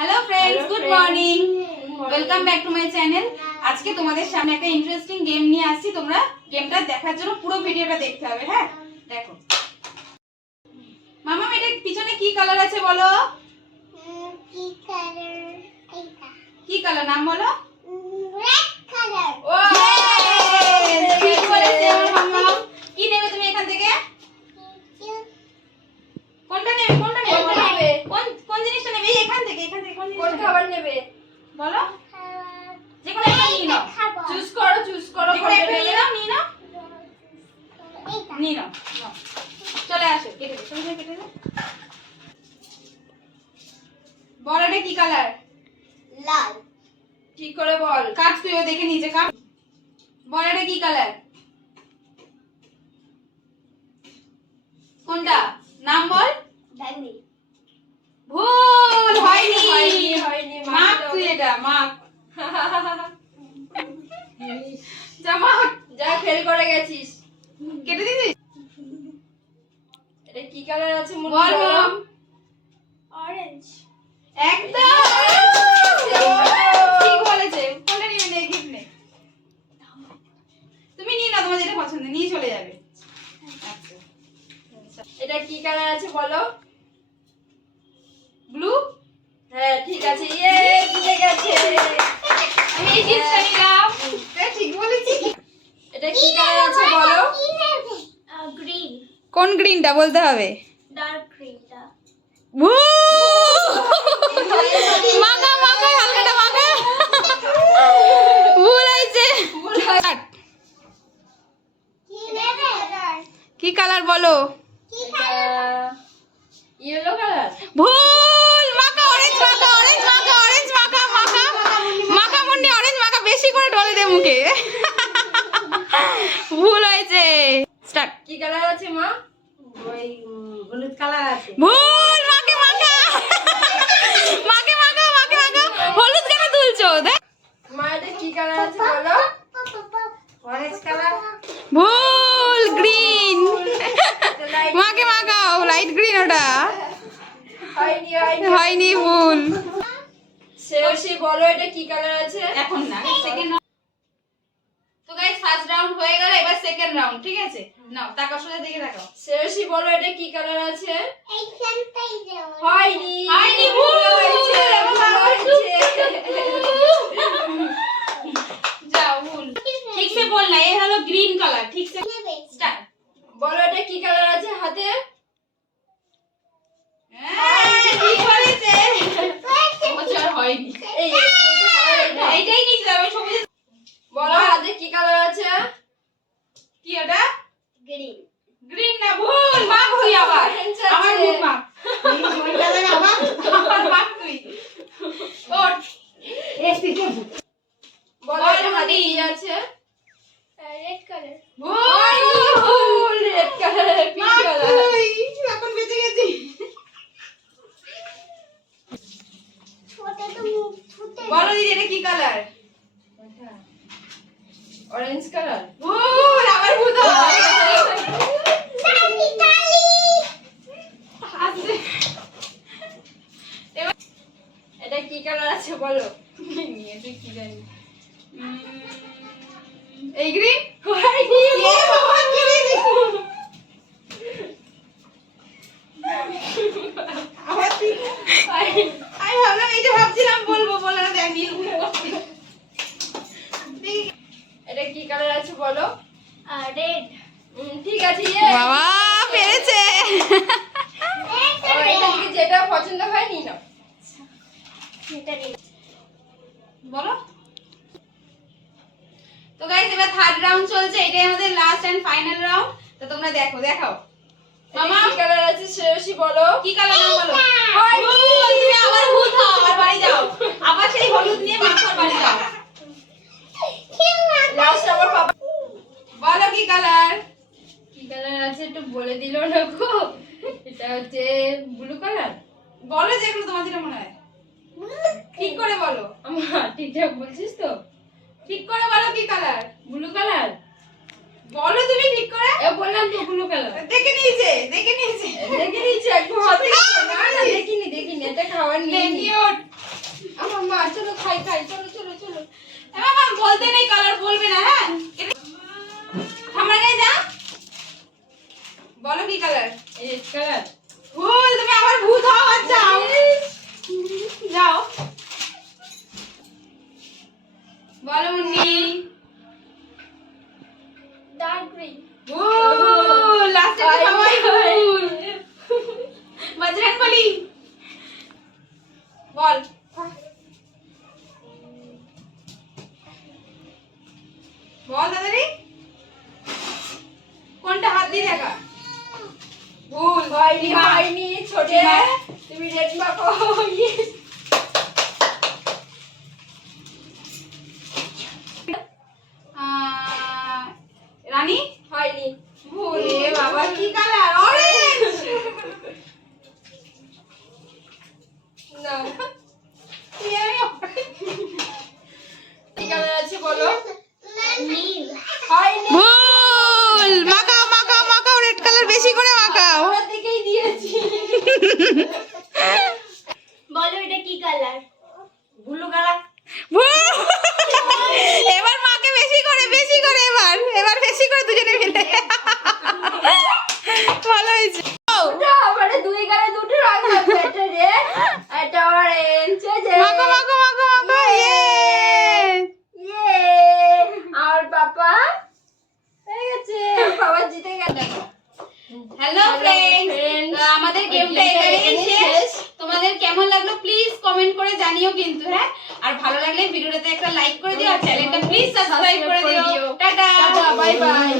Hello friends, good morning, welcome back to my channel. আজকে তোমাদের সামনে একটা ইন্টারেস্টিং গেম নিয়ে আসছি। তোমরা গেমটা দেখার জন্য পুরো ভিডিওটা দেখতে হবে। হ্যাঁ, দেখো। মামা, এটা পিছনে কি কালার আছে বলো? কি কালার এটা? কি কালার নাম বলো? Red colour. ও ঠিক বলেছে আমার মামা। কি নেবে তুমি এখান থেকে? কোনটা নেবে? কোনটা নেবে? কোনটা নেবে? কোন জিনিসটা নেবে? এখান থেকে কোন কোন জিনিসটা খাবার নেবে? বলো? যে কোনো একটা নিয়ে নাও। চুজ করো যে কোনো একটা নিয়ে নাও, নিয়ে নাও। নিয়ে নাও, নাও। চলে আসো, কেটে দে, তুমি কেটে দে। বল, এটা কি কালার? লাল। ঠিক করে বল। কাট, তুইও দেখে নিচে কাট। বল, এটা কি কালার? কোনটা? নাম বল। ডাইনি। ভুল, হয়নি। হয়নি। মাখ তুই, এটা মাখ। যা মাখ। যা ফেল করে গেছিস। কেটে দিছিস? এটা কি কালার আছে মনে বল করো? মাম। অরেঞ্জ। একদম ঠিক বলেছে। কোনটা নিবে? নে, গিফট নে। তুমি নিয়ে নাও, তোমার যেটা পছন্দ নিয়ে চলে যাবে। আচ্ছা, এটা কি কালার আছে বলো? ব্লু। হ্যাঁ ঠিক আছে। ইয়ে জিতে গেছে। আমি এই গিফটটা নিলাম। এটা ঠিক বলেছি। এটা কি কালার আছে বলো? কি নেবে? গ্রিন। কোন গ্রিনটা বলতে হবে? ডার্ক গ্রিনটা। মাখা মাখা, হালকাটা মাখা। ভুল হয়েছে। কি নেবে? কি কালার বলো? কি কালার? Yellow colour. ভুল। মাখা, অরেঞ্জ মাখা, অরেঞ্জ মাখা, অরেঞ্জ মাখা, মাখা মাখা মুন্নি, অরেঞ্জ মাখা বেশি করে ঢলে দে মুখে। ভুল হয়েছে। স্টার্ট। কি কালার আছে মা? ওই হলুদ কালার আছে। ভুল। মাকে মাখা, মাকে মাখা, মাকে মাখা। হলুদ কেন তুলছো? দেখ। মা এটা কি কালার আছে বলো? Orange colour. ভুল। গ্রিন। এটা লাইট। মাকে মাখাও, লাইট গ্রিন ওটা। হয়নি হয়নি। হয়নি, ভুল। শ্রেয়সী বলো এটা কি কালার আছে? এখন না, সেকেন্ড। তো গাইস, ফার্স্ট রাউন্ড হয়ে গেল, এবার সেকেন্ড রাউন্ড। ঠিক আছে, নাও, তাকাও, সোজা দিকে তাকাও। শ্রেয়সী বলো এটা কি কালার আছে? এইখানটাই যাও। হয়নি। হয়নি, ভুল হয়েছে, ভুল হয়েছে। যাও, ভুল। ঠিকসে বল না, এই হলো গ্রিন কালার। ঠিকসে নেবে? স্টার্ট। বলো এটা কি কালার আছে হাতে? ঠিক বলেছে। বছর হয়নি। এই এটা। এইটাই নিচে যাবে, সবুজ। বলো হাতে কি কালার আছে? কি ওটা? গ্রিন। গ্রিন না, ভুল। মাখ তুই আবার। Orange আছে। আমার মুখ মাখ। ওই কালার আবার আবার মাখ তুই। ওঠ। বলো বল, এটা হাতে হাতে। কি আছে? Red colour. ভুল। রেড কালার, পিঙ্ক মাখ কালার। তুই। এখন বেঁচে গেছি। ছোটে তো মুখ ছুটে। বলো দিদি, এটা কি কালার? Orange colour. ভুল। আবার ভূত হয়। কালি কালি। আসছে। এটা কি কালার আছে বলো? নিয়েছে কি জানি। এই গ্রিন। হয়নি। এ বাবা, গ্রিন। আবার তুই। হয়নি। আমি ভাবলাম, এইটা ভাবছিলাম বলবো, বলে না, দেখ নীল ভুল করছি। এটা কি কালার আছে বলো? রেড। ঠিক আছে। ইয়ে বাবা পেরেছে। এটা থেকে যেটা পছন্দ হয় নিয়ে নাও। এটা রেড। বলো। তো গাইস, এবার থার্ড রাউন্ড চলছে। এটাই আমাদের লাস্ট এন্ড ফাইনাল রাউন্ড। তো তোমরা দেখো, দেখাও। মামা মামা, কি কালার আছে শ্রেয়সী বলো? কি কালার নাম বলো? ভুল, তুমি আবার ভূত হও, আবার বাড়ি যাও। আবার সেই হলুদ নিয়ে মাথার বাড়ি যাও। লাস্ট আমার পাপা। বলো কি কালার? কি কালার আছে একটু বলে দিল না গো। এটা হচ্ছে ব্লু কালার। বলো যেগুলো তোমার যেটা মনে হয়। ঠিক করে বলো। আমার ঠিকঠাক বলছিস তো? ঠিক করে বলো কি কালার। Blue colour. বলো তুমি ঠিক করে। এ বললাম তো ব্লু কালার। দেখে নিয়েছে, দেখে নিয়েছে। দেখে নিচ্ছি একটু হাতে। না না দেখিনি এটা খাওয়ার নিয়ে নি। কিউট। খাই খাই চলো চলো চলো। এবার মাম বলতে নেই কালার বলবে না হ্যাঁ ঠাম্মার কাছে যা বলো কি কালার রেড কালার। ভুল তুমি আবার ভূত হও আর যাও যাও বলো মুন্নি ডার্ক গ্রিন ভুল লাস্টে তো সবাই ভুল বজরং বলি বল বল দাদারি কোনটা হাত দিয়ে দেখা ভুল হয়নি হয়নি ছোট তুমি রেড মাখো। রানী হয়নি ভুল এ বাবা কি কালার অরেঞ্জ না কি কালার আছে বলো নীল হয়নি ভুল মাখাও মাখাও মাখাও রেড কালার বেশি করে মাখাও আমার দিকেই দিয়েছি। বলো এটা কি কালার ব্লু কালার। ভুল এবার মাকে বেশি করে এবার বেশি করে দুজনে মিলে ভালো হয়েছে মানে দুই গালে দুটো রং আছে, একটা রেড একটা অরেঞ্জ। মাখো মাখো মাখো মাখো ইয়ে আর পাপা হয়ে গেছে, বাবা জিতে গেছে। হ্যালো ফ্রেন্ডস আমাদের গেমটা এখানেই শেষ তোমাদের কেমন লাগলো প্লিজ কমেন্ট করে জানিও কিন্তু হ্যাঁ আর ভালো লাগলে ভিডিওটাতে একটা লাইক করে দিও আর চ্যানেলটা প্লিজ সাবস্ক্রাইব করে দিও টাটা বাই বাই।